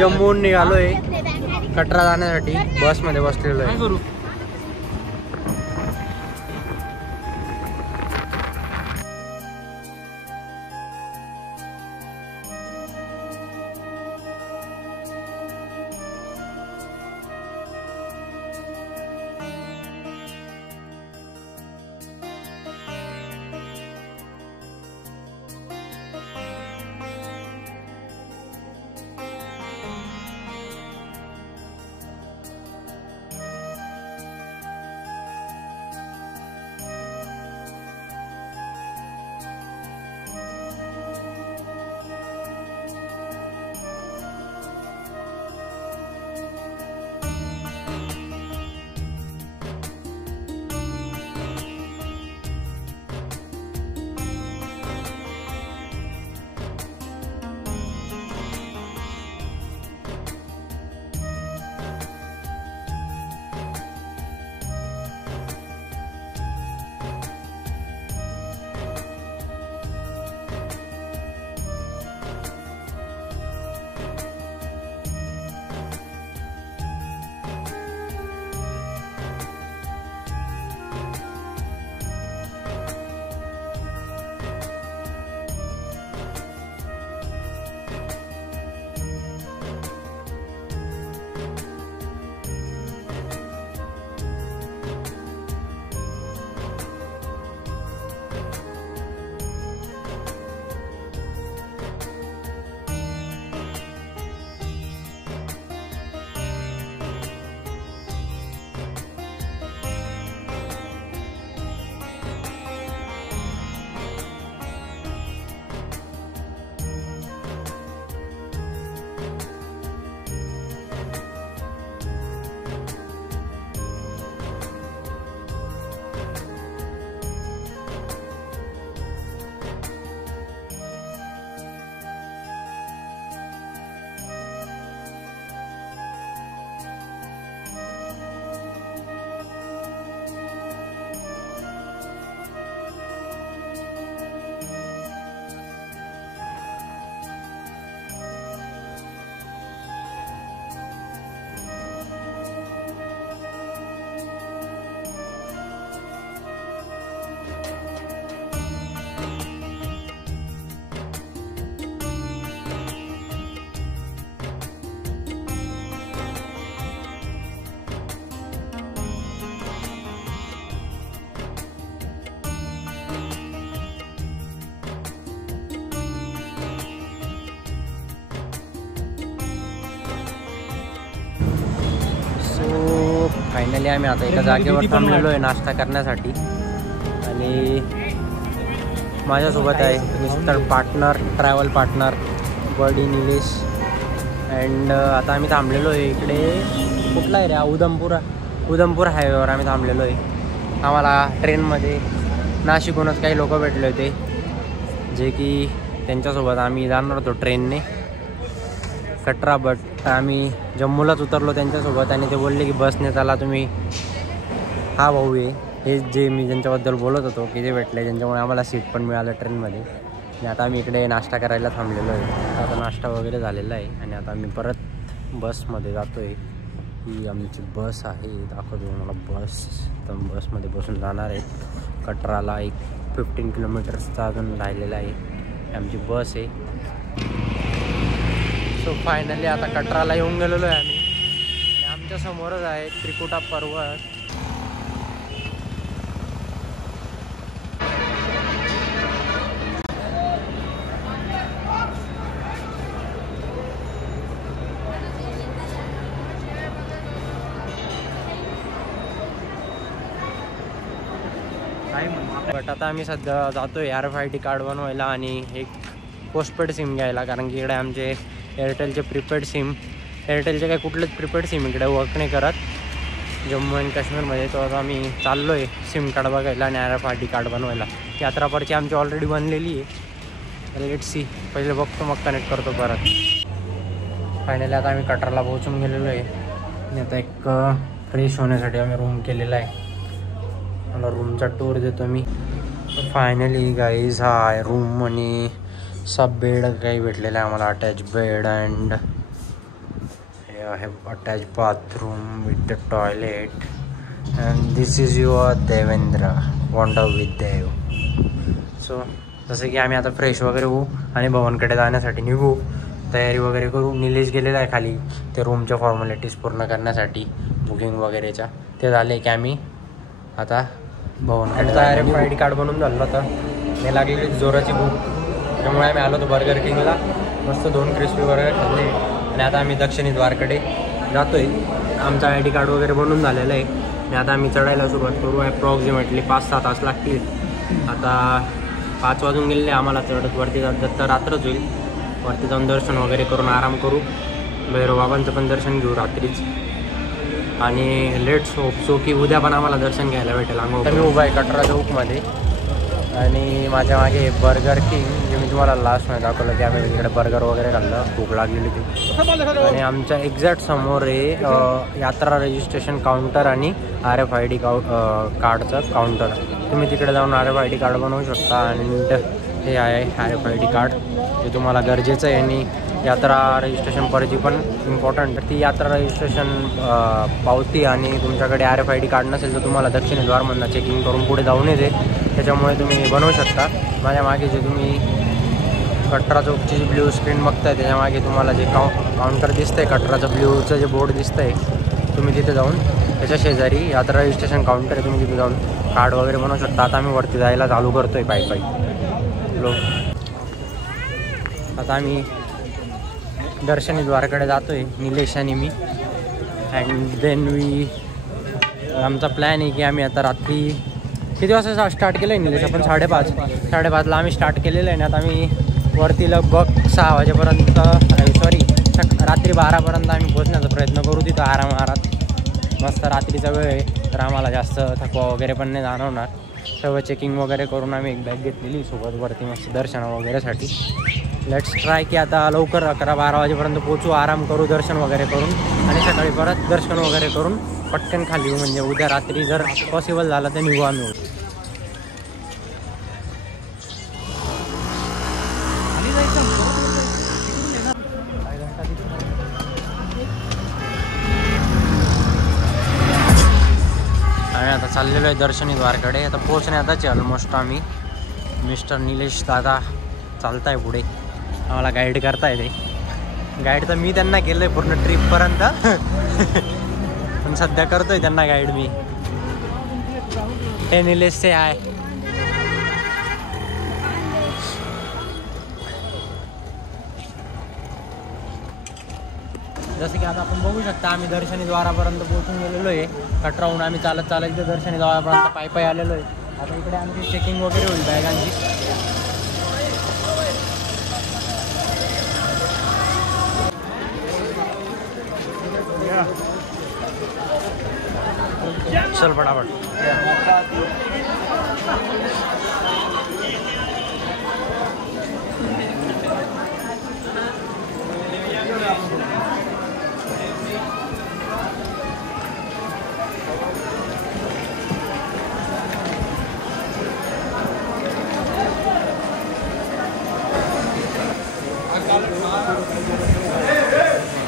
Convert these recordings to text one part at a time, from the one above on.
जम्मूहून निघालोय कटरा जाण्यासाठी, बसमध्ये बसलेलो आहे. फायनली आम्ही आता एका जागेवर थांबलेलो आहे नाश्ता करण्यासाठी आणि माझ्यासोबत आहे mister partner, travel partner buddy Nilesh. And आता आम्ही थांबलेलो आहे इकडे, कुठला आहे रे, उधमपूर हायवेवर आम्ही थांबलेलो आहे. आम्हाला ट्रेनमध्ये नाशिकहूनच काही लोक भेटले होते जे की त्यांच्यासोबत आम्ही जाणार होतो ट्रेनने कटरा, बट आम्ही जम्मूलाच उतरलो त्यांच्यासोबत आणि ते बोलले की बसने चला तुम्ही. हा भाऊ आहे, हे जे मी ज्यांच्याबद्दल बोलत होतो की जे भेटले ज्यांच्यामुळे आम्हाला सीट पण मिळालं ट्रेनमध्ये. आणि आता आम्ही इकडे नाश्ता करायला थांबलेलो आहे. आता नाश्ता वगैरे झालेला आहे आणि आता आम्ही परत बसमध्ये जातो आहे. ही आमची बस आहे, दाखवतो मला बस. तर बसमध्ये बसून जाणार आहे कटराला. एक 15 किलोमीटर्सचा अजून राहिलेला आहे. आमची बस आहे. सो फायनली आता कटराला येऊन गेलेलो आहे आम्ही आणि आमच्या समोरच आहे त्रिकुटा पर्वत. बट आता आम्ही सध्या जातो आहे RFID कार्ड बनवायला आणि एक पोस्टपेड सिम घ्यायला, कारण की इकडे आमचे एअरटेलचे प्रीपेड सिम, एअरटेलचे काही कुठलेच प्रीपेड सिम इकडे वर्क नाही करत जम्मू अँड काश्मीरमध्ये. तो आता आम्ही चाललो आहे सिम कार्ड बघायला आणि RFID कार्ड बनवायला. यात्रापर्ची आमची ऑलरेडी बनलेली आहे. लेट सी, पहिले बघतो मग कनेक्ट करतो परत. फायनली आता आम्ही कटराला पोहोचून गेलेलो आहे आणि आता एक फ्रेश होण्यासाठी आम्ही रूम केलेला आहे. मला रूमचा टूर देतो मी. फायनली गाईज हा आहे रूम आणि सब बेड काही भेटलेला आहे आम्हाला, attach bed and I have attached bathroom with the toilet, and this is your Devendra Wander with Dev. So जसं की आम्ही आता फ्रेश वगैरे होऊ आणि भवनकडे जाण्यासाठी निघू, तयारी वगैरे करू. निलेश गेलेला आहे खाली ते रूमच्या फॉर्मॅलिटीज पूर्ण करण्यासाठी, बुकिंग वगैरेच्या. ते झाले की आम्ही आता भवनकडे तयारी. आय डी कार्ड बनवून झालं होतं, मी लागलेली जोराची भूक, त्यामुळे आम्ही आलो होतो बर्गर किंगला. मस्त 2 क्रिस्पी बर्गर खाल्ले आणि आता आम्ही दक्षिणी द्वारकडे जातो आहे. आमचं आय डी कार्ड वगैरे बनवून झालेलं आहे आणि आता आम्ही चढायला सुरुवात करू. ॲप्रॉक्सिमेटली 5-6 तास लागतील. आता 5 वाजून गेलेले आम्हाला चढत वरती जात तर रात्रच होईल. वरती जाऊन दर्शन वगैरे करून आराम करू. भैरव बाबांचं पण दर्शन घेऊ रात्रीच. आणि लेट्स होप सो की उद्या पण आम्हाला दर्शन घ्यायला भेटेल. आंघोळ मी उभा आहे कटरा चौकमध्ये आणि माझ्या मागे बर्गर किंग, जे मी तुम्हाला लास्टमध्ये दाखवलं की आम्ही तिकडे बर्गर वगैरे खाल्लं, भूक लागलेली होती. आणि आमच्या एक्झॅक्ट समोर आहे यात्रा रजिस्ट्रेशन काउंटर आणि RFID कार्डचं काउंटर. तुम्ही तिकडे जाऊन RFID कार्ड बनवू शकता. आणि हे आहे RFID कार्ड, जे तुम्हाला गरजेचं आहे. आणि यात्रा रजिस्ट्रेशन पर्ची पण इम्पॉर्टंट. ती यात्रा रजिस्ट्रेशन पावती आणि तुमच्याकडे RFID कार्ड नसेल तर तुम्हाला दक्षिणी द्वारमधनं चेकिंग करून पुढे जाऊन येते. त्याच्यामुळे तुम्ही बनवू शकता. माझ्या मागे जे तुम्ही कटरा चौकची जी ब्ल्यू स्क्रीन बघताय, त्याच्या मागे तुम्हाला जे काउंटर दिसतंय, कटराचं ब्ल्यूचं जे बोर्ड दिसतंय, तुम्ही तिथे जाऊन त्याच्या शेजारी यात्रा रजिस्ट्रेशन काउंटर आहे, तुम्ही तिथे जाऊन कार्ड वगैरे बनवू शकता. आता आम्ही वरती जायला चालू करतो आहे पायी. आता आम्ही दर्शनी द्वारकडे जातो आहे, निलेश आणि मी. अँड देन आमचा प्लॅन आहे की आम्ही आता रात्री किती वाजता स्टार्ट केलं आहे निलेश? आपण 5:30ला आम्ही स्टार्ट केलेलं आहे ना. आता आम्ही वरती लगभग 6 वाजेपर्यंत रात्री 12पर्यंत आम्ही पोहोचण्याचा प्रयत्न करू. तिथं आरामात मस्त रात्रीचा वेळ आहे, तर आम्हाला जास्त थकवा वगैरे पण नाही जाणवणार. सगळं चेकिंग वगैरे करून आम्ही एक बॅग घेतलेली सोबत वरती मस्त दर्शन वगैरेसाठी. लेट्स ट्राय की आता लवकर 11-12 वाजेपर्यंत पोचू, आराम करू, दर्शन वगैरे करून आणि सकाळी परत दर्शन वगैरे करून पटकन खाली येऊ. म्हणजे उद्या रात्री जर पॉसिबल झालं तर निघू आम्ही. आम्ही आता चाललेलो आहे दर्शनी द्वारकडे. आता पोहोचण्यातच ऑलमोस्ट आम्ही. मिस्टर निलेश दादा चालताय पुढे, आम्हाला गाईड करताय. ते गाईड तर मी त्यांना केलं आहे पूर्ण ट्रिपपर्यंत, पण सध्या करतोय त्यांना गाईड मी. हे निलेशचे आहे. जसं की आता आपण बघू शकता आम्ही दर्शनी द्वारापर्यंत पोहोचून गेलेलो आहे. कटराहून आम्ही चालत इथं दर्शनी द्वारापर्यंत पायी आलेलो आहे. आता इकडे आमची चेकिंग वगैरे होईल बॅगांची. चल फटाफट.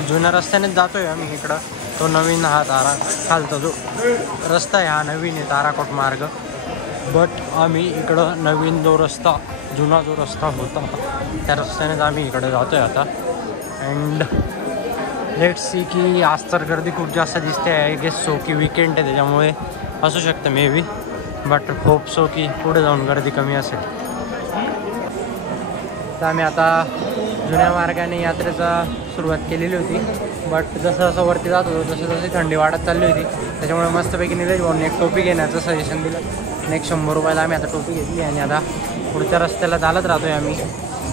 जुन्या रस्त्यानेच जातोय आम्ही इकडं. तो नवीन हा खालचा जो रस्ता आहे हा नवीन आहे, ताराकोट मार्ग. बट आम्ही इकडं नवीन जो रस्ता, जुना जो रस्ता होता त्या रस्त्यानेच आम्ही इकडे जातोय आता. अँड लेट्स सी की आज तर गर्दी खूप जास्त दिसते आहे. गेस सो की वीकेंड आहे त्याच्यामुळे असू शकतं may be. But hope so की पुढे जाऊन गर्दी कमी असेल. तर आम्ही आता जुन्या मार्गाने यात्रेचा सुरुवात केलेली होती. बट जसं जसं वरती जात होतो तसं जशी थंडी वाढत चालली होती, त्याच्यामुळे मस्तपैकी निलेश भाऊने एक टोपी घेण्याचं सजेशन दिलं. आणि 100 रुपयाला आम्ही आता टोपी घेतली आणि आता पुढच्या रस्त्याला चालत राहतो आहे आम्ही.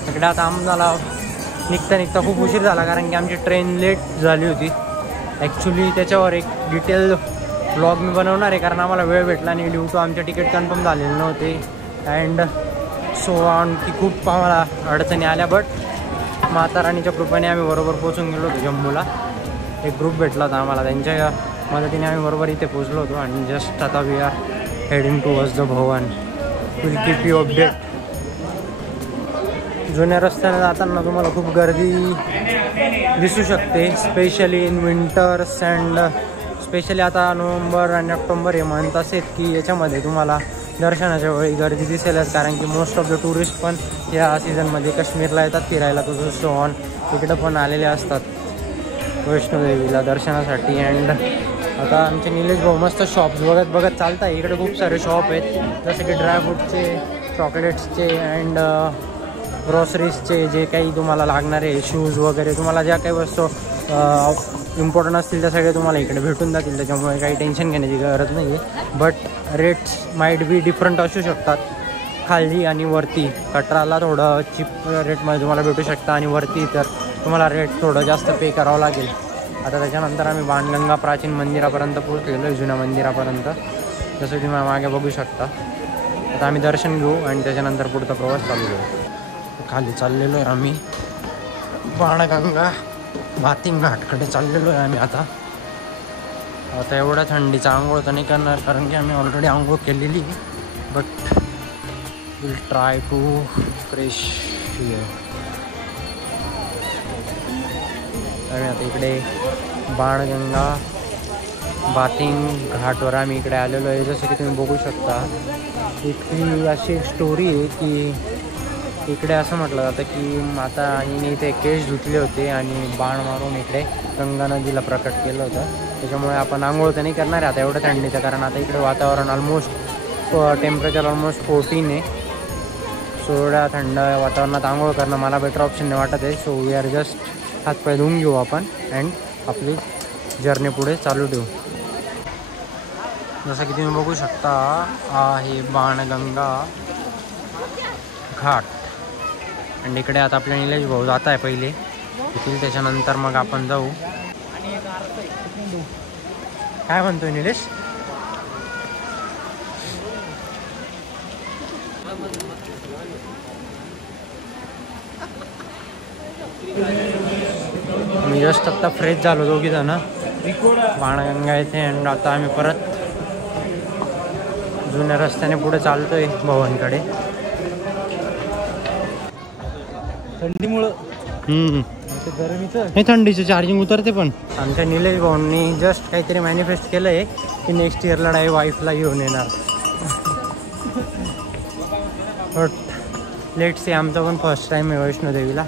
इकडे आता आम्हाला निघता खूप उशीर झाला, कारण की आमची ट्रेन लेट झाली होती. ॲक्च्युली त्याच्यावर एक डिटेल व्लॉग मी बनवणार आहे, कारण आम्हाला वेळ भेटला आणि ड्यू टू आमचे तिकीट कन्फर्म झालेले नव्हते. अँड सो ऑन की खूप आम्हाला अडचणी आल्या. बट माता राणीच्या कृपेने आम्ही बरोबर पोचून गेलो होतो जम्मूला. एक ग्रुप भेटला होता आम्हाला, त्यांच्या मदतीने आम्ही बरोबर इथे पोचलो होतो. आणि जस्ट आता we are heading towards the Bhawan. Will keep you update. जुन्या रस्त्याने जाताना तुम्हाला खूप गर्दी दिसू शकते, specially in winters and specially आता नोव्हेंबर आणि ऑक्टोबर हे मंथ असेल की याच्यामध्ये तुम्हाला दर्शनाच्या वेळी गर्दी दिसेलच, कारण की मोस्ट ऑफ द टुरिस्ट पण या सीझनमध्ये काश्मीरला येतात फिरायला, तुझं सोन इकडं पण आलेले असतात वैष्णोदेवीला दर्शनासाठी. अँड आता आमचे निलेश भाऊ मस्त शॉप्स बघत चालत आहे. इकडे खूप सारे शॉप आहेत, जसे की ड्रायफ्रूटचे, चॉकलेट्सचे अँड ग्रॉसरीजचे, जे काही तुम्हाला लागणारे शूज वगैरे, तुम्हाला ज्या काही वस्तू इम्पॉर्टंट असतील त्या सगळे तुम्हाला इकडे भेटून जातील. त्याच्यामुळे काही टेन्शन घेण्याची गरज नाही आहे. But rates might be different असू शकतात खाली आणि वरती. कटराला थोडं चीप रेटमध्ये तुम्हाला भेटू शकतं आणि वरती तर तुम्हाला रेट थोडं जास्त पे करावं लागेल. आता त्याच्यानंतर आम्ही बाणगंगा प्राचीन मंदिरापर्यंत पोहोचलेलो आहे, जुन्या मंदिरापर्यंत, जसं तुम्ही मागे बघू शकता. आता आम्ही दर्शन घेऊ आणि त्याच्यानंतर पुढचा प्रवास चालू करू. खाली चाललेलो आहे आम्ही, बाणगंगा बाथिंग घाटकडे चाललेलो आहे आम्ही. आता एवढ्या थंडीचा आंघोळ तर नाही करणार, कारण की आम्ही ऑलरेडी आंघोळ केलेली, but will try to fresh आम्ही आता इकडे बाणगंगा बाथिंग घाटवर आम्ही इकडे आलेलो आहे. जसं की तुम्ही बघू शकता, इथली अशी स्टोरी आहे की इकडे असं म्हटलं जातं की माता आणि इथे केश धुतले होते आणि बाण मारून इकडे गंगा नदीला प्रकट केलं होतं. त्याच्यामुळे आपण आंघोळ तर नाही करणार आहे आता एवढं थंडीचं, कारण आता इकडे वातावरण ऑलमोस्ट टेम्परेचर ऑलमोस्ट 14 आहे. सो एवढ्या थंड वातावरणात आंघोळ करणं मला बेटर ऑप्शन नाही वाटत आहे. सो वी आर जस्ट हातपाय धुवून घेऊ आपण अँड आपली जर्नी पुढे चालू ठेवू. जसं की तुम्ही बघू शकता, आहे बाणगंगा घाट. आणि इकडे आता आपले निलेश भाऊ जात आहे पहिले येथील, त्याच्यानंतर मग आपण जाऊ. काय म्हणतोय निलेश? मी जस्ट आत्ता फ्रेश झालो दोघी जण बाणगंगा येथे. अँड आता आम्ही परत जुन्या रस्त्याने पुढे चालतोय भवनकडे. थंडीमुळं हे थंडीचं चार्जिंग उतरते. पण आमच्या निलेश भाऊंनी जस्ट काहीतरी मॅनिफेस्ट केलं आहे की नेक्स्ट इयरला डाय वाईफला घेऊन येणार. बट लेट्स से, आमचा पण फर्स्ट टाईम आहे वैष्णोदेवीला.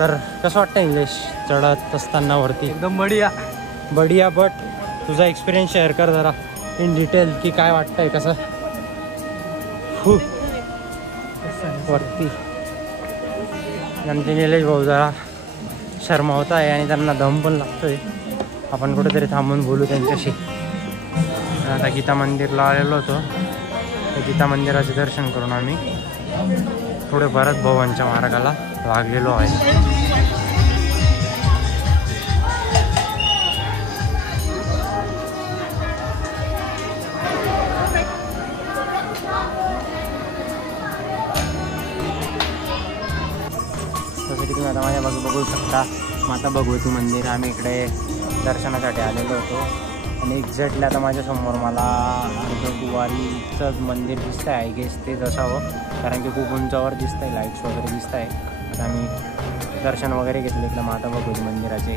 तर कसं वाटतं निलेश चढत असताना वरती? एकदम बढिया. बट तुझा एक्सपिरियन्स शेअर कर जरा इन डिटेल की काय वाटतंय कसं वरती. आमचे निलेश भाऊ जरा शर्मावत आहे आणि त्यांना दम पण लागतोय. आपण कुठेतरी थांबून बोलू त्यांच्याशी. आता गीता मंदिरला आलेलो होतो, तर गीता मंदिराचे दर्शन करून आम्ही पुढे परत भवनच्या मार्गाला लागलेलो आहे. जसं की तुम्ही आता माझ्या बघू शकता, माता भगवती मंदिर. आम्ही इकडे दर्शनासाठी आलेलो होतो आणि एक्झॅक्टली आता माझ्यासमोर मला अर्धकुवारीचं मंदिर दिसतं आहे. आय गेस तेच असावं, कारण की खूप उंचावर दिसतं आहे, लाईट्स वगैरे दिसत आहे. आता आम्ही दर्शन वगैरे घेतले इथलं माता भगवती मंदिराचे.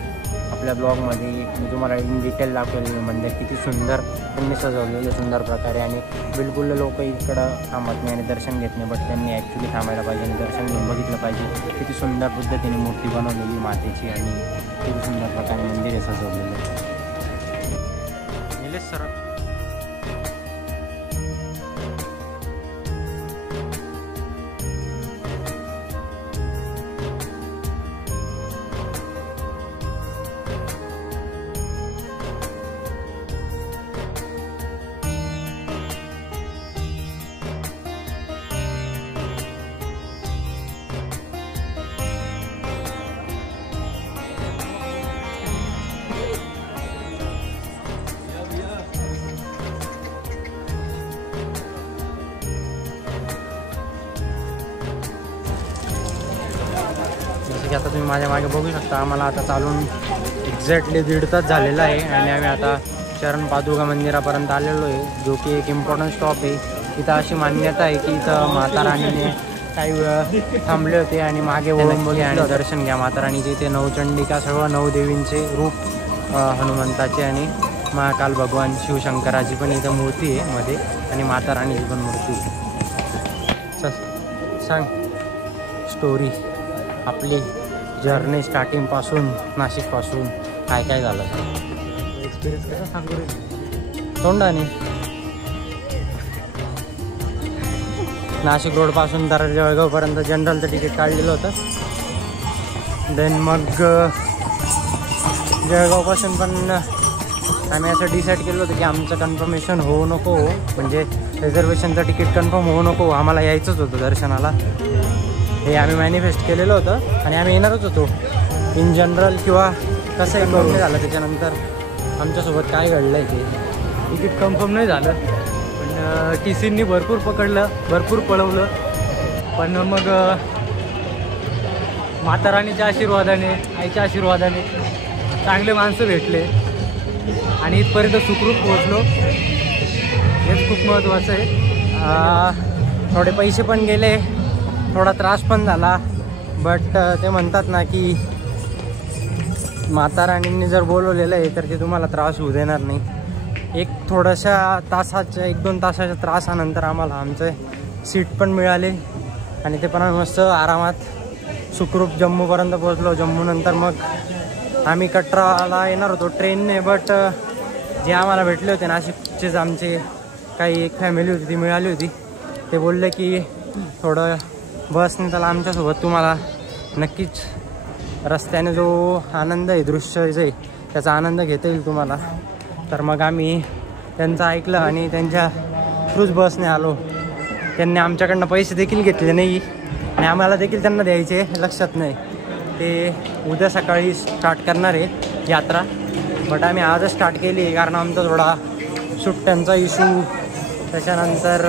आपल्या ब्लॉगमध्ये मी तुम्हाला इन डिटेल दाखवलेलं मंदिर किती सुंदर त्यांनी सजवलेलं सुंदर प्रकारे. आणि बिलकुल लोक इकडं थांबत नाही आणि दर्शन घेत नाही, बट त्यांनी ॲक्च्युली थांबायला पाहिजे आणि दर्शन घेऊन बघितलं पाहिजे किती सुंदर पद्धतीने मूर्ती बनवलेली मातेची आणि किती सुंदर प्रकारे मंदिर हे सजवलेलं. निलेश सर, आता तुम्ही माझ्या मागे बघू शकता, आम्हाला आता चालून एक्झॅक्टली 1.5 तास झालेला आहे आणि आम्ही आता चरण पादुका मंदिरापर्यंत आलेलो आहे, जो की एक इम्पॉर्टंट स्टॉप आहे. इथं अशी मान्यता आहे की इथं माता राणीने काही वेळ थांबले होते आणि मागे वळून बघितलं आणि दर्शन घ्या माता राणीचे. इथे नवचंडिका सर्व नवदेवींचे रूप हनुमंताचे आणि महाकाल भगवान शिवशंकराची पण इथं मूर्ती आहे मध्ये आणि माता राणीची पण मूर्ती आहे. सांग स्टोरी आपली जर्नी स्टार्टिंगपासून नाशिकपासून काय काय झालं एक्सपिरियन्स कसा सांगू रे तोंडाने. नाशिक रोडपासून तर जळगावपर्यंत जनरलचं तिकीट काढलेलं होतं. देन मग जळगावपासून पण आम्ही असं डिसाईड केलं होतं की आमचं कन्फर्मेशन होऊ नको, म्हणजे रिझर्वेशनचं तिकीट कन्फर्म होऊ नको, आम्हाला यायचंच होतं दर्शनाला. हे आम्ही मॅनिफेस्ट केलेलं होतं आणि आम्ही येणारच होतो इन जनरल किंवा कसंही करून झालं. त्याच्यानंतर आमच्यासोबत काय घडलं आहे ते तिकीट कन्फर्म नाही झालं, पण TCनी भरपूर पकडलं, भरपूर पळवलं. पण मग माता राणीच्या आशीर्वादाने, आईच्या आशीर्वादाने चांगले माणसं भेटले आणि इथपर्यंत सुखरूप पोहोचलो. हेच खूप महत्त्वाचं आहे. थोडे पैसे पण गेले, थोडा त्रास पण झाला, बट ते म्हणतात ना की माता राणींनी जर बोलवलेलं आहे तर ते तुम्हाला त्रास होऊ देणार नाही. एक थोड्याशा तासाच्या 1-2 तासाच्या त्रासानंतर आम्हाला आमचे सीट पण मिळाले आणि ते पण मस्त आरामात सुखरूप जम्मूपर्यंत पोहोचलो. जम्मूनंतर मग आम्ही कटराला येणार होतो ट्रेनने, बट जे आम्हाला भेटले होते नाशिकचेच आमचे काही एक फॅमिली होती ती मिळाली होती. ते बोलले की थोडं बसने त्याला आमच्यासोबत तुम्हाला नक्कीच रस्त्याने जो आनंद आहे, दृश्य जे त्याचा आनंद घेता येईल तुम्हाला. तर मग आम्ही त्यांचं ऐकलं आणि त्यांच्या थ्रूच बसने आलो. त्यांनी आमच्याकडनं पैसे देखील घेतले नाही आणि आम्हाला देखील त्यांना द्यायचे लक्षात नाही. ते उद्या सकाळी स्टार्ट करणार आहे यात्रा, बट आम्ही आजच स्टार्ट केली कारण आमचा थोडा सुट्ट्यांचा इशू, त्याच्यानंतर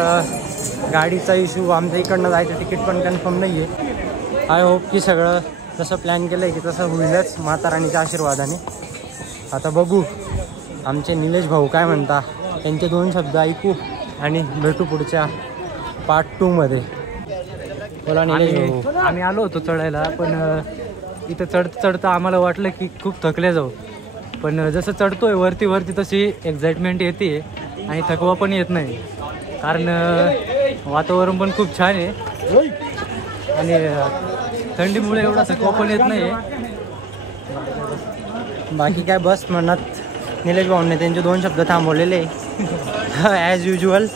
गाडीचा इशू, आमच्या इकडनं जायचं तिकीट पण कन्फर्म नाही आहे. आय होप की सगळं जसं प्लॅन केलं आहे की तसं होईलच माता राणीच्या आशीर्वादाने. आता बघू आमचे निलेश भाऊ काय म्हणता, त्यांचे 2 शब्द ऐकू आणि भेटू पुढच्या पार्ट 2 मध्ये. बोला निलेश भाऊ. आम्ही आलो होतो चढायला, पण इथं चढता आम्हाला वाटलं की खूप थकले जाऊ, पण जसं चढतोय वरती वरती तशी एक्साइटमेंट येते आणि थकवा पण येत नाही, कारण वातावरण पण खूप छान आहे आणि थंडीमुळे एवढा थकवा पण येत नाही. बाकी काय बस म्हणत निलेश भाऊंनी त्यांचे 2 शब्द थांबवलेले ॲज युजल.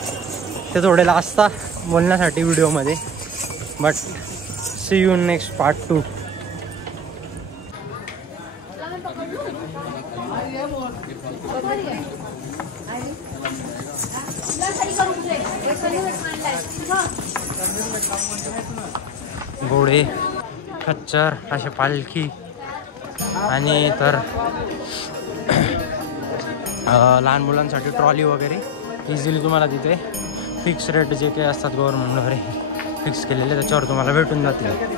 ते थोडे लाजता बोलण्यासाठी व्हिडिओमध्ये, but see you next part 2. घोडे, खच्चर, असे पालखी आणि तर लहान मुलांसाठी ट्रॉली वगैरे इझिली तुम्हाला तिथे फिक्स रेट जे काही असतात गव्हर्नमेंट वगैरे फिक्स केलेले त्याच्यावर तुम्हाला भेटून जातील.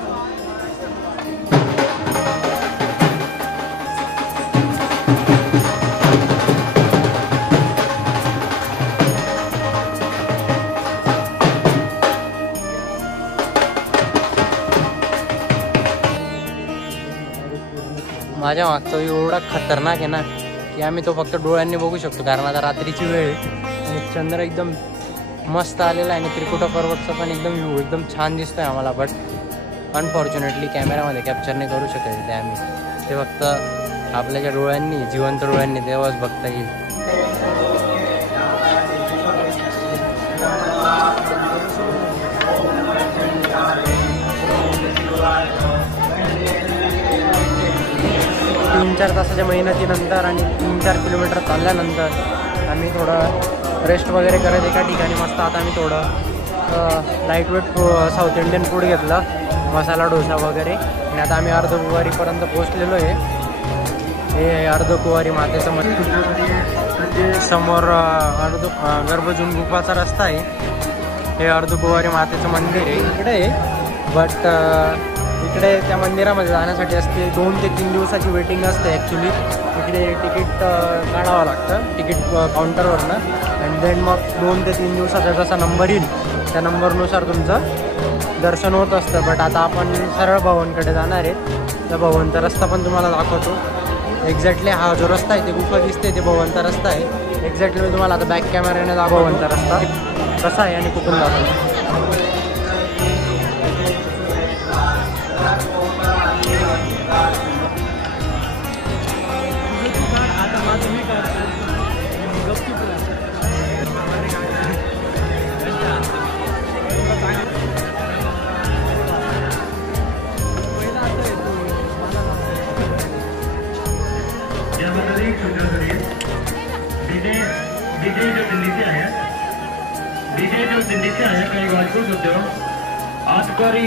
माझ्या मागचा एवढा खतरनाक आहे ना की आम्ही तो फक्त डोळ्यांनी बघू शकतो, कारण आता रात्रीची वेळ आहे आणि चंद्र एकदम मस्त आलेला आहे आणि त्रिकुटा पर्वतचा पण एकदम व्ह्यू एकदम छान दिसतोय आम्हाला. बट अनफॉर्च्युनेटली कॅमेरामध्ये कॅप्चर नाही करू शकत ते आम्ही, ते फक्त आपल्या ज्या डोळ्यांनी जिवंत डोळ्यांनी तेव्हाच बघता येईल. तीन 4 तासाच्या मेहनतीनंतर आणि 3-4 किलोमीटर चालल्यानंतर आम्ही थोडं रेस्ट वगैरे करत एका ठिकाणी मस्त. आता आम्ही थोडं light weight South Indian food घेतलं, मसाला डोसा वगैरे, आणि आता आम्ही अर्धकुवारीपर्यंत पोहोचलेलो आहे. हे अर्धकुवारी मातेचं मंदिर, समोर गर्भजून गुफाचा रस्ता आहे. हे अर्धकुवारी मातेचं मंदिर आहे इकडे आहे, बट इकडे त्या मंदिरामध्ये जाण्यासाठी असते 2 ते 3 दिवसाची वेटिंग असते ॲक्च्युली. इकडे तिकीट काढावं लागतं तिकीट काउंटरवरनं, अँड देन मग 2 ते 3 दिवसाचा जसा नंबर येईल त्या नंबरनुसार तुमचं दर्शन होत असतं. बट आता आपण सरळ भवनकडे जाणार आहे. त्या भवनचा रस्ता पण तुम्हाला दाखवतो. एक्झॅक्टली हा जो रस्ता आहे ते गुफा दिसते ते भवनचा रस्ता आहे. एक्झॅक्टली मी तुम्हाला आता बॅक कॅमेऱ्याने दाखवतो भवनचा रस्ता कसा आहे आणि कुठून जातो. दिल्ली से आया कई वाजपेयी होते हो आजकारी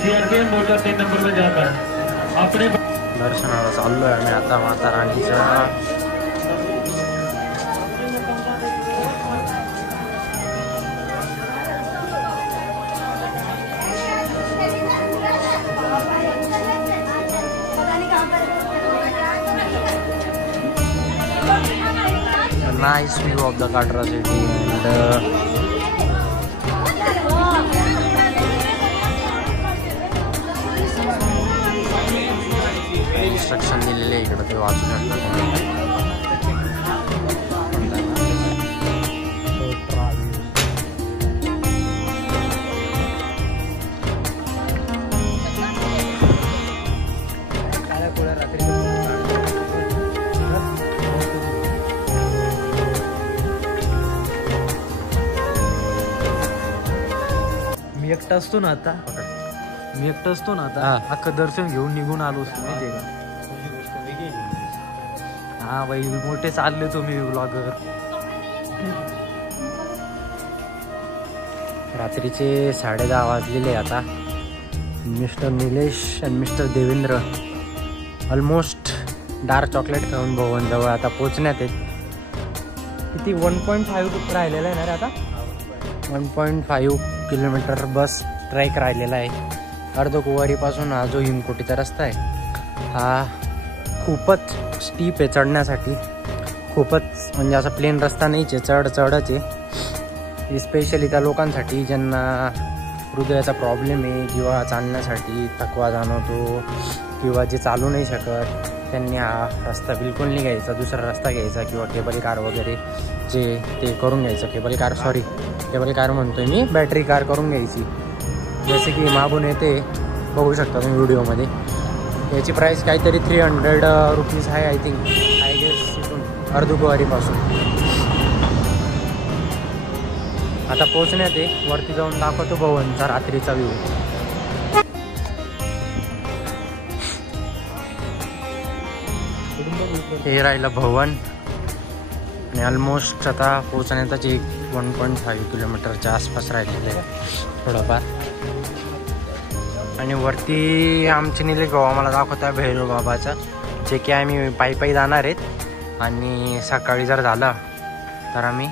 CRPM मोटर 3 नंबर में जाकर अपने दर्शनाला चाललो आहे आम्ही आता माता राणीच्या. Nice view of the Katra city and instruction दिलेले इकडे ते वाचू शकता. मी एकटा असतो ना आता हा. अख्खं दर्शन घेऊन निघून आलो असतो माहितीये का. हा बाई मोठे चालले तुम्ही ब्लॉगर. रात्रीचे 10:30 वाजलेले आता. मिस्टर निलेश आणि mister Devendra almost dark chocolate खाऊन भवनजवळ आता पोचण्यात आहेत. किती 1.5 राहिलेला आहे ना रे आता. 1.5 किलोमीटर बस ट्रॅक राहिलेला आहे. अर्धकुवारीपासून हा जो हिमकोटीचा रस्ता आहे हा खूपच स्टीप आहे चढण्यासाठी. खूपच म्हणजे असा प्लेन रस्ता नाहीच आहे, चढच आहे. स्पेशली त्या लोकांसाठी ज्यांना हृदयाचा प्रॉब्लेम आहे किंवा चालण्यासाठी थकवा जाणवतो किंवा जे चालू नाही शकत त्यांनी हा रस्ता बिलकुल नाही घ्यायचा. दुसरा रस्ता घ्यायचा किंवा केबल कार वगैरे जे ते करून घ्यायचं. केबल कार म्हणतोय मी, बॅटरी कार करून घ्यायची. जसे की मागून येते बघू शकता तुम्ही व्हिडिओमध्ये. याची प्राईस काहीतरी 300 रुपीज आहे आय गेस इथून अर्धकुवारीपासून. आता पोचण्यात आहे. वरती जाऊन दाखवतो भवनचा रात्रीचा व्ह्यू. हे राहिलं भवन आणि ऑलमोस्ट आता पोचण्यातच 1.5 किलोमीटरच्या आसपास राहिलेलं आहे थोडंफार. आणि वरती आमचे निलेश भाऊ आम्हाला दाखवत आहे भैरव बाबाचा, जे की आम्ही पायी जाणार आहेत. आणि सकाळी जर झालं तर आम्ही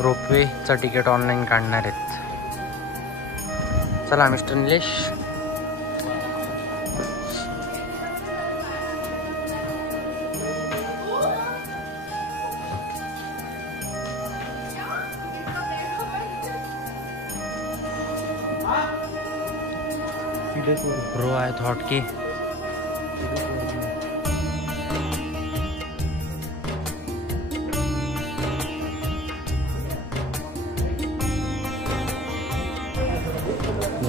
रोपवेचं तिकीट ऑनलाईन काढणार आहेत. चला mister Nilesh. Bro, I thought कि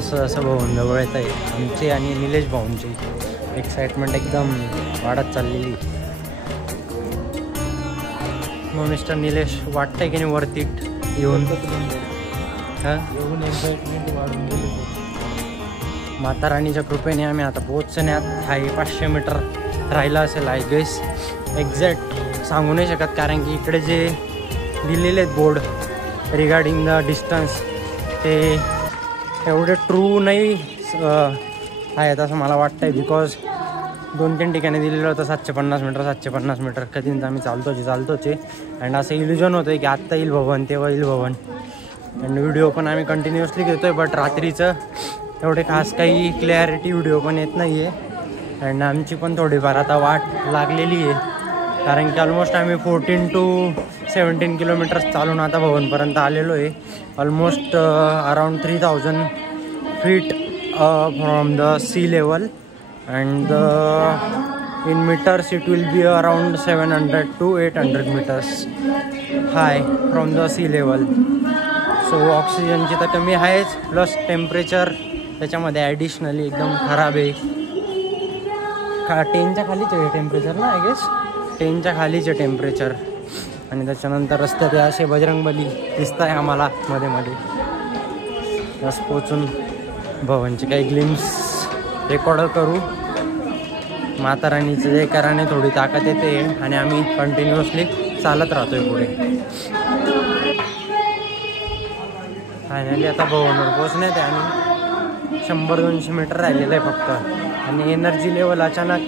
जसं भवन जवळ येत आहे आमचे आणि निलेश भाऊंची एक्साइटमेंट एकदम वाढत चाललेली. मग मिस्टर निलेश वाटतंय की नाही वरती येऊन एक्साइटमेंट वाढून गेली. माता राणीच्या कृपेने आम्ही आता पोहोचण्यात आहे. 500 मीटर राहिला असेल आय गेस. एक्झॅक्ट सांगू नाही शकत कारण की इकडे जे दिलेले आहेत बोर्ड रिगार्डिंग द डिस्टन्स ते एवढे ट्रू नाही आहेत असं मला वाटतं आहे. बिकॉज 2-3 ठिकाणी दिलेलं होतं 750 मीटर कधीच आम्ही चालतोच आहे. अँड असं इल्युजन होतं की आत्ता येईल भवन तेव्हा येईल भवन. अँड व्हिडिओ पण आम्ही कंटिन्युअसली घेतो आहे. बट रात्रीचं एवढे खास काही क्लॅरिटी व्हिडिओ पण येत नाही आहे. अँड आमची पण थोडीफार आता वाट लागलेली आहे कारण की ऑलमोस्ट आम्ही 14 to 17 किलोमीटर्स चालून आता भवनपर्यंत आलेलो आहे. Almost around 3000 feet from the sea level, and in meters it will be around 700 to 800 meters high from the sea level. So ऑक्सिजनची तर कमी आहेच, प्लस टेम्परेचर त्याच्यामध्ये ॲडिशनली एकदम खराब आहे. 10च्या खालीच आहे टेम्परेचर ना, आय गेस 10च्या खालीच आहे टेम्परेचर. आणि त्याच्यानंतर रस्त्यात असे बजरंगबली दिसत आहे आम्हाला मध्ये मध्ये. बस पोचून भवनचे काही ग्लिम्स रेकॉर्ड करू. माता राणीचं जयकाराने थोडी ताकद येते आणि आम्ही कंटिन्युअसली चालत राहतोय पुढे. फायनली आता भवनवर पोचण्यात आहे आणि 100-200 मीटर राहिलेलं आहे फक्त. आणि एनर्जी लेवल अचानक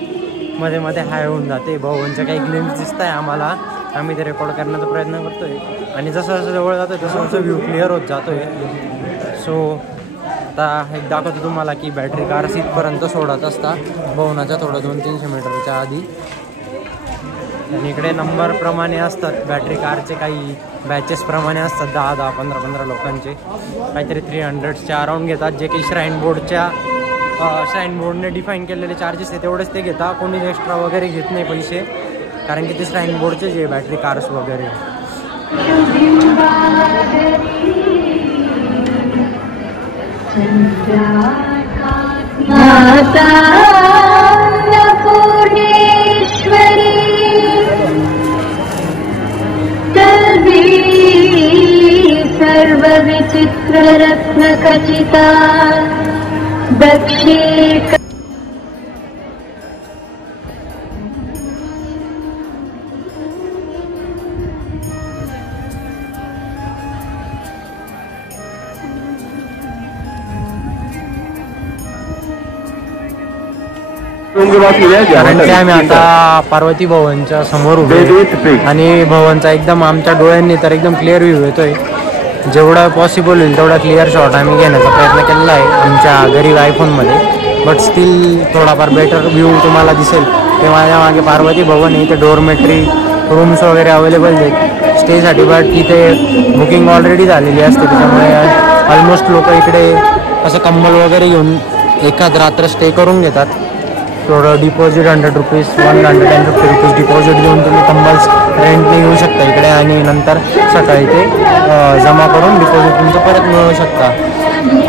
मध्ये मध्ये हाय होऊन जाते. भवनचे काही ग्लिम्स दिसत आहे आम्हाला, आम्ही ते रेकॉर्ड करण्याचा प्रयत्न करतोय. आणि जसं जसं जवळ जातोय तसं तसं व्ह्यू क्लिअर होत जातोय. सो आता एक दाखवतो तुम्हाला की बॅटरी कार्स इथपर्यंत सोडत असता भवनाच्या थोडं 200-300 मीटरच्या आधी. आणि इकडे नंबरप्रमाणे असतात बॅटरी कारचे, काही बॅचेसप्रमाणे असतात 10-10, 15-15 लोकांचे. काहीतरी 300च्या अराऊंड घेतात, जे की श्राईन बोर्डने डिफाईन केलेले चार्जेस आहे तेवढेच ते घेतात. कोणी एक्स्ट्रा वगैरे घेत नाही पैसे, कारण की ते श्राईन बोर्डचे जे बॅटरी कार्स वगैरे. सर्व विचित्र रत्न खचिता दक्षिण. कारण की आम्ही आता पार्वती भवनच्या समोर उभे आणि भवनचा एकदम आमच्या डोळ्यांनी तर एकदम क्लिअर व्ह्यू येतोय. जेवढा पॉसिबल होईल तेवढा क्लिअर शॉट आम्ही घेण्याचा प्रयत्न केलेला आहे आमच्या गरीब आयफोनमध्ये. बट स्टील थोडाफार बेटर व्ह्यू तुम्हाला दिसेल. ते माझ्या मागे पार्वती भवन आहे, इथे डोरमेट्री रूम्स वगैरे अवेलेबल आहेत स्टेसाठी. बट इथे बुकिंग ऑलरेडी झालेली असते, त्याच्यामुळे ऑलमोस्ट लोक इकडे असं कंबल वगैरे घेऊन एखाद रात्र स्टे करून घेतात. थोडं डिपॉझिट 100 रुपीज 150 रुपीज डिपॉझिट देऊन तुम्ही कंबल्स रेंटने घेऊ शकता इकडे, आणि नंतर सकाळी ते जमा करून डिपॉझिट तुमचं परत मिळू शकता.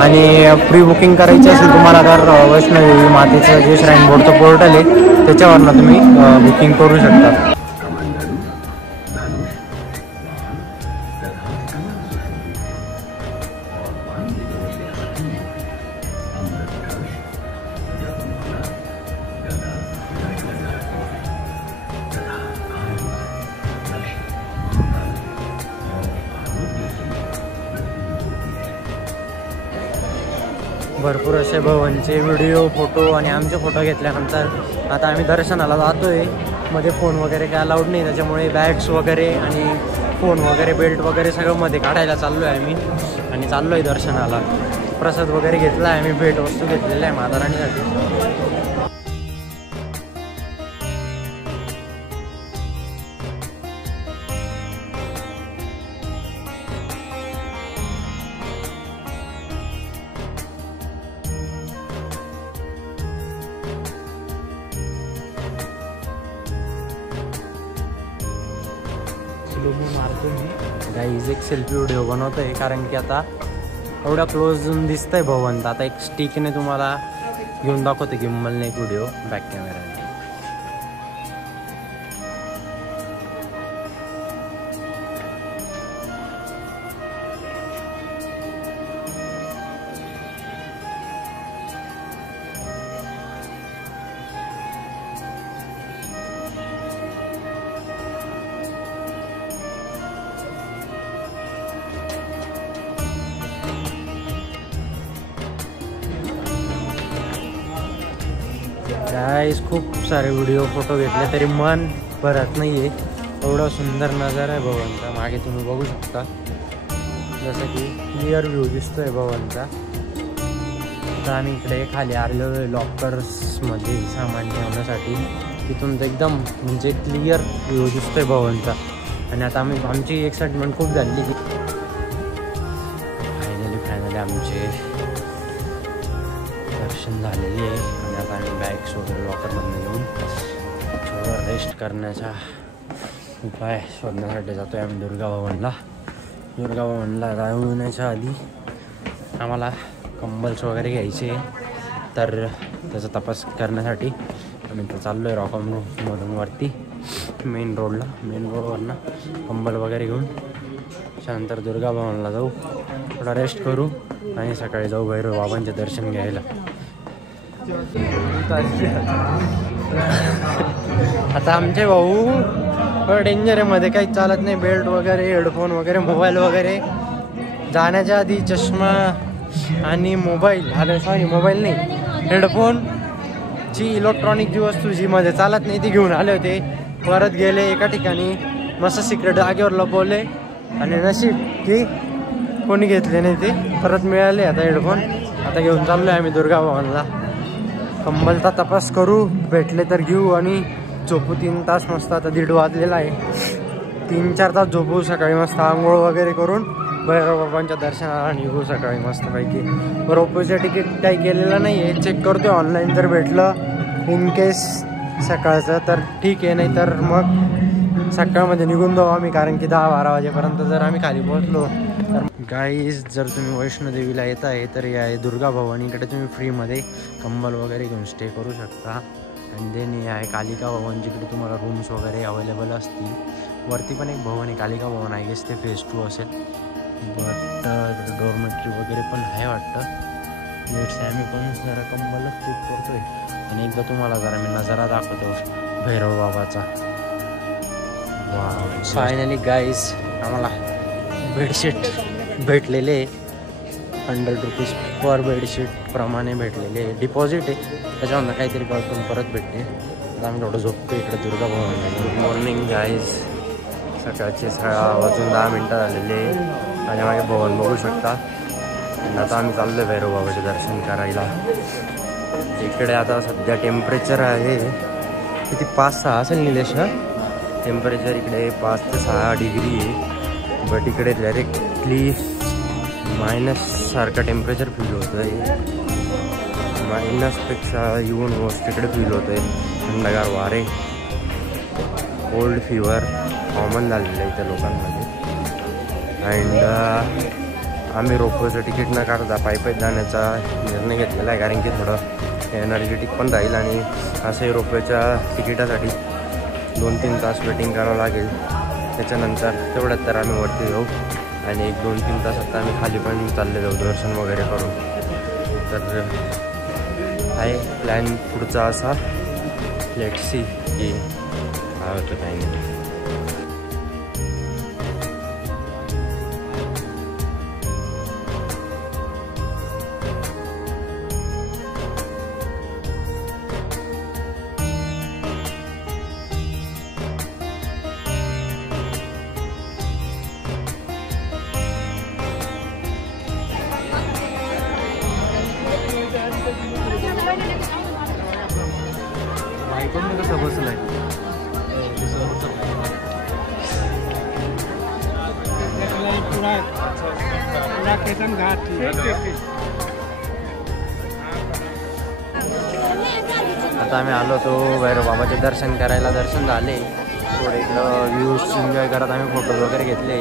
आणि प्री बुकिंग करायची असेल तुम्हाला तर वैष्णोदेवी मातेचं जे श्राईन बोर्डचं पोर्टल आहे त्याच्यावरनं तुम्ही बुकिंग करू शकता. भरपूर असे भवनचे व्हिडिओ फोटो आणि आमचे फोटो घेतल्यानंतर आता आम्ही दर्शनाला जातो आहे. मध्ये फोन वगैरे काय अलाउड नाही, त्याच्यामुळे बॅग्स वगैरे आणि फोन वगैरे बेल्ट वगैरे सगळं मध्ये काढायला चाललो आहे आम्ही. आणि चाललो आहे दर्शनाला. प्रसाद वगैरे घेतला आहे आम्ही, भेटवस्तू घेतलेल्या आहे माता राणीसाठी. गाईज एक सेल्फी व्हिडिओ बनवतोय, कारण की आता एवढा क्लोज दिसतंय भवन. आता एक स्टिकने तुम्हाला घेऊन दाखवते गिम्बलने एक व्हिडिओ बॅक कॅमेराने. गाईस खूप सारे व्हिडिओ फोटो घेतले तरी मन भरत नाही आहे. एवढा सुंदर नजारा आहे भवनचा. मागे तुम्ही बघू शकता, जसं की क्लिअर व्ह्यू दिसतोय भवनचा. तर आम्ही इकडे खाली आलेलो आहे लॉकर्समध्ये सामान ठेवण्यासाठी. तिथून तर एकदम म्हणजे क्लिअर व्ह्यू दिसतोय भवनचा. आणि आता आमची एक्साइटमेंट खूप झाली की फायनली आमचे दर्शन झालेली आहे आणि आता आम्ही बॅग्स वगैरे लॉकरमधून घेऊन थोडं रेस्ट करण्याचा उपाय शोधण्यासाठी जातो आहे आम्ही दुर्गा भवनला जाण्याच्या आधी आम्हाला कंबल्स वगैरे घ्यायचे, तर त्याचा तपास करण्यासाठी आम्ही तर चाललो आहे रॉकमधून वरती मेन रोडवरनं कंबल वगैरे घेऊन त्यानंतर दुर्गा भवनला जाऊ, थोडा रेस्ट करू आणि सकाळी जाऊ भैरव बाबांचे दर्शन घ्यायला. आता आमचे भाऊ डेंजर आहे, मध्ये काही चालत नाही, बेल्ट वगैरे हेडफोन वगैरे मोबाईल वगैरे. जाण्याच्या आधी चष्मा आणि मोबाईल मोबाईल नाही हेडफोनची इलेक्ट्रॉनिक जी वस्तू जी मध्ये चालत नाही ती घेऊन आले होते. परत गेले एका ठिकाणी मस्त सिक्रेट जागेवर लपवले आणि नशीब की कोणी घेतले नाही ते परत मिळाले. आता हेडफोन आता घेऊन चाललो आहे आम्ही दुर्गा भवनला. कंबलचा तपास करू, भेटले तर घेऊ आणि झोपू 3 तास मस्त. आता 1:30 वाजलेला आहे, 3-4 तास झोपू. सकाळी मस्त आंघोळ वगैरे करून भैरव बाबांच्या दर्शनाला निघू सकाळी मस्तपैकी. रोपवेचं तिकीट काही केलेलं नाही आहे, चेक करतोय ऑनलाईन. जर भेटलं इन केस सकाळचं तर ठीक आहे, नाही तर मग सकाळमध्ये निघून जाऊ आम्ही, कारण की 10-12 वाजेपर्यंत जर आम्ही खाली पोहोचलो तर. गाईज जर तुम्ही वैष्णोदेवीला येत आहे तर या दुर्गा भवन इकडे तुम्ही फ्रीमध्ये कंबल वगैरे घेऊन स्टे करू शकता. आणि देन हे आहे कालिका भवन, जिकडे तुम्हाला रूम्स वगैरे अवेलेबल असतील. वरती पण एक भवन आहे कालिका भवन, आय गेस ते फेज 2 असेल, बट डॉर्मेटरी वगैरे पण आहे वाटतं. लेट्स आम्ही पण जरा कंबलच चेक करतोय आणि एकदा तुम्हाला जरा मी नजारा दाखवतो भैरव बाबाचा. फायनली गाईज आम्हाला बेडशीट भेटलेले 100 रुपीज पर बेडशीट प्रमाणे भेटलेले. डिपॉझिट आहे त्याच्यामध्ये काहीतरी करून परत भेटते. आता आम्ही थोडं झोपतो इकडे दुर्गा भवन. गुड मॉर्निंग गाईज, सकाळचे 10:10 झालेले. माझ्या मागे भवन बघू शकता. आणि आता आम्ही चाललो भैरव बाबाचे दर्शन करायला. इकडे आता सध्या टेम्परेचर आहे किती 5-6 असेल निलेश ना. टेम्परेचर इकडे 5 ते 6 डिग्री आहे, बट इकडे डायरेक्टली मायनस सारखं टेम्परेचर फील होतं आहे. मायनसपेक्षा इव्हन वर्स्ट इकडे फील होतं आहे. थंडगार वारे, कोल्ड फिवर कॉमन झालेलं आहे इथं लोकांमध्ये. अँड आम्ही रोपवेचं तिकीट न काढता पायी जाण्याचा निर्णय घेतलेला आहे, कारण की थोडं एनर्जेटिक पण राहील. आणि असंही रोपवेच्या तिकिटासाठी 2-3 तास वेटिंग करावं लागेल. त्याच्यानंतर तेवढ्यात तर आम्ही वरती जाऊ आणि 1-2-3 तासात आम्ही खाली पण चालले जाऊ दर्शन वगैरे करून. तर आहे प्लॅन पुढचा असा, लेट्स सी की काय होतं काही नाही. कसं बसलंय आता आम्ही आलो होतो भैरव बाबाचे दर्शन करायला. दर्शन झाले, थोडे इकडं व्ह्यूज एन्जॉय करत आम्ही फोटोज वगैरे घेतले.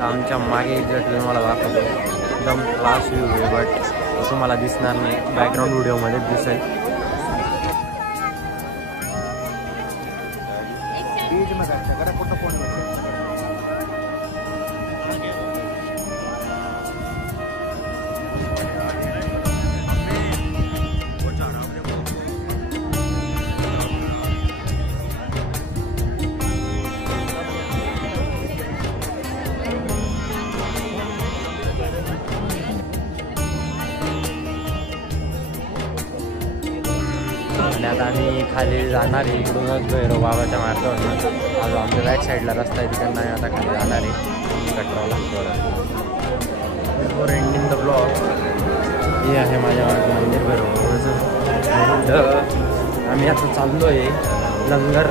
आमच्या मागे एक्झॅक्टली मला दाखवतो एकदम क्लास व्ह्यू आहे, बट तुम्हाला दिसणार नाही, बॅकग्राऊंड व्हिडिओमध्येच दिसेल. आणि आता आम्ही खाली जाणार आहे इकडूनच भैरव बाबाच्या मार्गावरून. आज आमच्या बॅक साईडला रस्ता आहे, तिकडनं आम्ही आता खाली जाणार आहे कटराला. बिफोर एंडिंग द ब्लॉग, हे आहे माझ्या मार्ग मंदिर भैरव बाबाचं. आम्ही आता चाललो आहे लंगर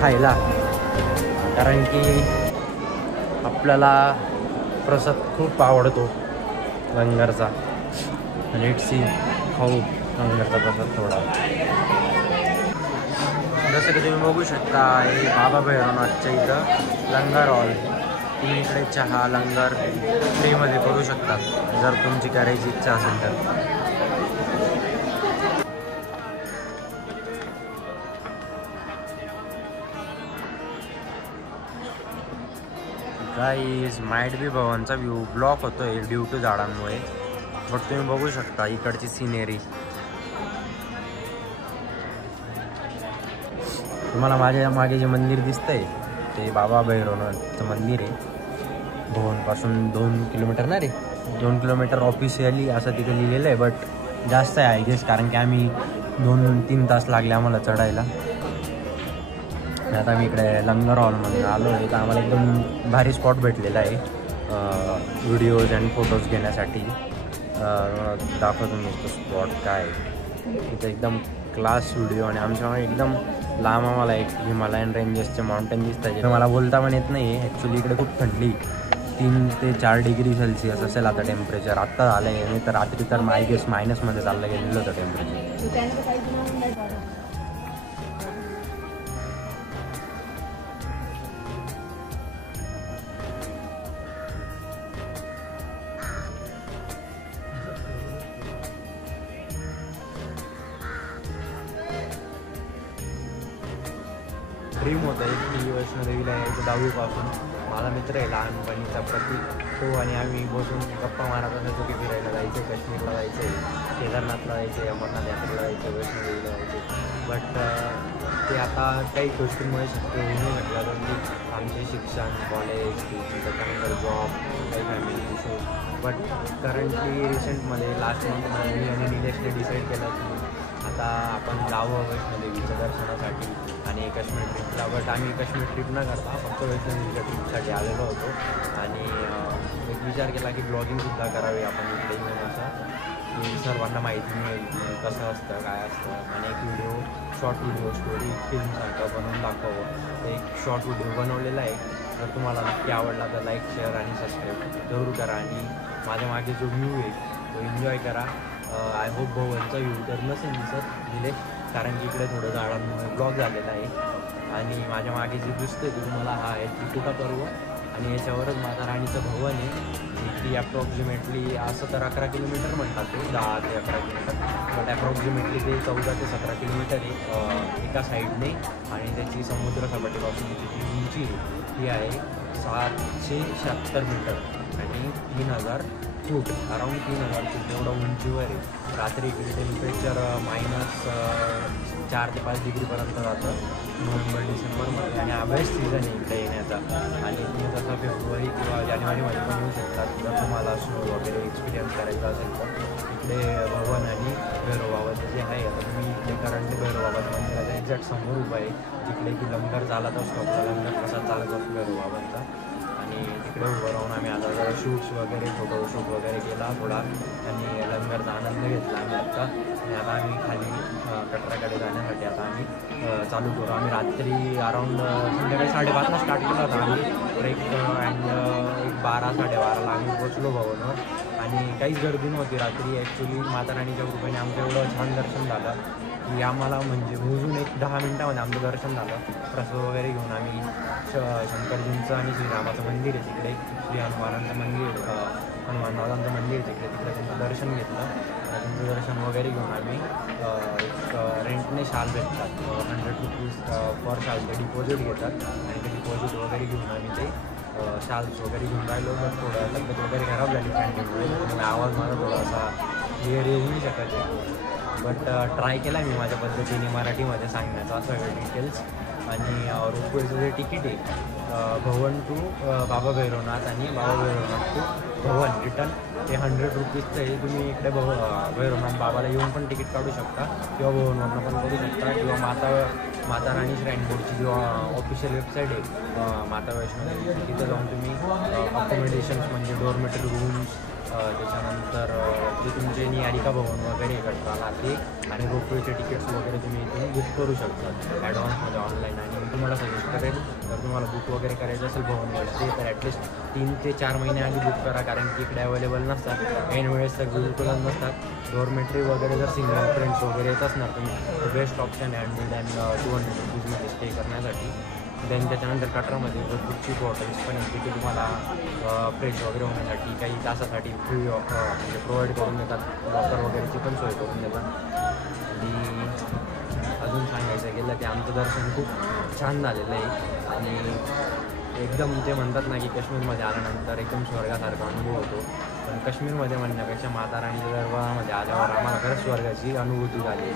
खायला, कारण की आपल्याला प्रसाद खूप आवडतो लंगरचा. लेट्स सी खाऊ लंगरचा प्रसाद थोडा. जसं की तुम्ही बघू शकता हे बाबा भैरवनाथच्या इथं लंगर हॉल. तुम्ही इकडे चहा लंगर फ्रीमध्ये करू शकता जर तुमची करायची इच्छा असेल तर. गाईज माइट बी भवनचा व्ह्यू ब्लॉक होतोय ड्यू टू झाडांमुळे, बट तुम्ही बघू शकता इकडची सिनेरी. तुम्हाला माझ्या मागे जे मंदिर दिसतंय ते बाबा भैरवनाथचं मंदिर आहे. भवनपासून 2 किलोमीटर ना रे, 2 किलोमीटर ऑफिशियली असं तिथे लिहिलेलं आहे, बट जास्त आहे आय गेस, कारण की आम्ही 2-3 तास लागले आम्हाला चढायला. आता मी इकडे लंगर हॉलमध्ये आलो आहे, तर आम्हाला एकदम भारी स्पॉट भेटलेला आहे व्हिडिओज आणि फोटोज घेण्यासाठी. दाखवतो मी तो स्पॉट काय इथं एकदम क्लास व्हिडिओ. आणि आमच्यामुळे एकदम लांब आम्हाला एक हिमालयन रेंजेसचे माउंटेन दिसतात. मला बोलता पण येत नाही. ॲक्च्युली इकडे खूप थंडी 3 ते 4 डिग्री सेल्सिअस असेल आता टेम्परेचर. आत्ता झालं आहे नाही तर रात्री तर आय गेस मायनसमध्ये चाललं गेलेलं होतं टेम्परेचर. ड्रीम होतं एक की वैष्णोदेवीला यायचं 10वीपासून. माझा मित्र आहे लहानपणीचा प्रतीक, तो आणि आम्ही बसून गप्पा मारत असायचो की फिरायला जायचं, काश्मीरला जायचं आहे, केदारनाथला जायचं आहे, अमरनाथ यात्रेला जायचं, वैष्णोदेवीला जायचं. बट ते आता काही गोष्टींमुळे शक्य होऊ नाही म्हटलं की आमचे शिक्षण, कॉलेज, त्याच्यानंतर जॉब, काही फॅमिली इशू. बट करंटली रिसेंटमध्ये लास्ट मंथमध्ये मी आणि निलेशने डिसाईड केलं की आता आपण जावं वैष्णोदेवीच्या दर्शनासाठी आणि काश्मीर ट्रिपला. बट आम्ही काश्मीर ट्रिप न करता फक्त वैष्णोदेवीच्या ट्रिपसाठी आलेलो होतो. आणि एक विचार केला की ब्लॉगिंगसुद्धा करावी आपण इकडे येऊन, असं की सर्वांना माहिती मिळेल कसं असतं काय असतं. आणि एक व्हिडिओ शॉर्ट व्हिडिओ स्टोरी फिल्मसारखं बनवून दाखवावं. तर एक शॉर्ट व्हिडिओ बनवलेला आहे. जर तुम्हाला नक्की आवडला तर लाईक, शेअर आणि सबस्क्राईब जरूर करा. आणि माझ्या मागे जो व्ह्यू आहे तो एन्जॉय करा. आय होप भवनचा व्ह्यू तर नसेल दिसत दिले, कारण की इकडे थोडं झाडांमुळे ब्लॉक झालेला आहे. आणि माझ्या मागे जे दिसतं ते तुम्हाला हा आहे त्रिकुटा पर्व. आणि याच्यावरच माता राणीचं भवन आहे. ती अप्रॉक्सिमेटली असं तर 11 किलोमीटर म्हणतात ते, 10 ते 11 किलोमीटर, बट अप्रॉक्सिमेटली ते 14 ते 17 किलोमीटर आहे एका साईडने. आणि त्याची समुद्र सपाटीपासून जी उंची ही आहे 776 मीटर आणि 3000 फूट, अराऊंड 3000 फूट एवढं उंचीवर आहे. रात्री इकडे टेम्परेचर -4 ते 5 डिग्रीपर्यंत जातं नोव्हेंबर डिसेंबरमध्ये. आणि बेस्ट सीझन आहे इकडे येण्याचा. आणि तुम्ही तसं फेब्रुवारी किंवा जानेवारीमध्ये पण येऊ शकतात जर तुम्हाला स्नो वगैरे एक्सपिरियन्स करायचा असेल तर. इकडे भवन आणि भैरवबाबाचं जे आहे, आता तुम्ही इकडे करंटली भैरवबाबाच्या मंदिराच्या एक्झॅक्ट समोर उभं आहे, जिकडे की लंगर चालत असतो, आपला लंगर प्रसाद चालत असतो भैरवबाबांचा. आणि तिकडे उभं राहून आम्ही आता जरा शूट्स वगैरे फोटोशूट वगैरे केला थोडा. आणि लंगरचा आनंद घेतला आम्ही आत्ता. आणि आता आम्ही खाली कटराकडे जाण्यासाठी आता आम्ही चालू करू. आम्ही रात्री अराऊंड संध्याकाळी 5:30ला स्टार्ट केला होता आम्ही ट्रेक. अँड एक 12-12:30ला आम्ही पोचलो भवनवर. आणि काहीच गर्दी नव्हती रात्री. ॲक्च्युली माता राणीच्या कृपेने आमचं एवढं छान दर्शन झालं की आम्हाला म्हणजे मोजून एक 10 मिनटामध्ये आमचं दर्शन झालं. प्रसाद वगैरे घेऊन आम्ही शंकरजींचं आणि श्रीरामाचं मंदिर आहे तिकडे, श्री हनुमानांचं मंदिर, हनुमानदादांचं मंदिर तिकडे त्यांचं दर्शन घेतलं. त्यांचं दर्शन वगैरे घेऊन आम्ही एक रेंटने शाल भेटतात 100 रुपीज पर शाल, ते डिपॉझिट घेतात. आणि ते डिपॉझिट वगैरे घेऊन आम्ही ते शाल्स वगैरे घेऊन राहिलो. तर थोडं तब्येत वगैरे खराब झाली थंडीमुळे, त्यामुळे आवाज माझा थोडासा क्लिअर येऊ नाही शकत आहे. बट ट्राय केला मी माझ्या पद्धतीने मराठीमध्ये सांगण्याचा सगळे डिटेल्स. आणि रोपवेचं जे तिकीट आहे भवन टू बाबा भैरवनाथ आणि बाबा भैरवनाथ टू भवन रिटर्न, ते 100 रुपीजचं आहे. तुम्ही इकडे भैरवनाथ बाबाला येऊन पण तिकीट काढू शकता किंवा भवनवरनं पण करू शकता. किंवा माता राणी श्राईन बोर्डची जो ऑफिशियल वेबसाईट आहे माता वैष्णोदेवीची, तिथं जाऊन तुम्ही अकोमोडेशन्स म्हणजे डॉर्मेटरी रूम्स, त्याच्यानंतर जे तुमचे निहारिका भवन वगैरे करतो ते आणि रोपवेचे तिकीट्स वगैरे तुम्ही इथून बुक करू शकता ॲडव्हान्समध्ये ऑनलाईन. आणि मी तुम्हाला सजेस्ट करेल जर तुम्हाला बुक वगैरे करायचं असेल भवनवरती तर ॲटलिस्ट 3 ते 4 महिने आधी बुक करा, कारण की इकडे अवेलेबल नसतात ऐन वेळेस तर बिलकुलच नसतात. डॉर्मेटरी वगैरे जर सिंगल फ्रेंड्स वगैरे येत असणार तुम्ही बेस्ट ऑप्शन आहे 100 and 200 रुपीजमध्ये स्टे करण्यासाठी. देन त्याच्यानंतर कटरामध्ये भरपूर चीप हॉटेल्स पण आहेत की तुम्हाला फ्रेश वगैरे होण्यासाठी काही तासासाठी फ्री म्हणजे प्रोव्हाइड करून देतात, वॉकर वगैरेची पण सोय करून देतात. आणि अजून सांगायचं गेलं ते आमचं दर्शन खूप छान झालेलं आहे आणि एकदम ते म्हणतात ना की काश्मीरमध्ये आल्यानंतर एकदम स्वर्गासारखा अनुभव होतो. पण काश्मीरमध्ये म्हणण्यापेक्षा माता राणीच्या दरबारामध्ये आल्यावर आम्हाला खरंच स्वर्गाची अनुभूती झालेली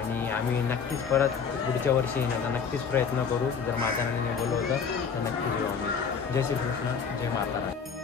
आणि आम्ही नक्कीच परत पुढच्या वर्षी येण्याचा नक्कीच प्रयत्न करू. जर माता राणीने बोलवलं तर नक्कीच येऊ आम्ही. जय श्रीकृष्ण, जय माता राणी.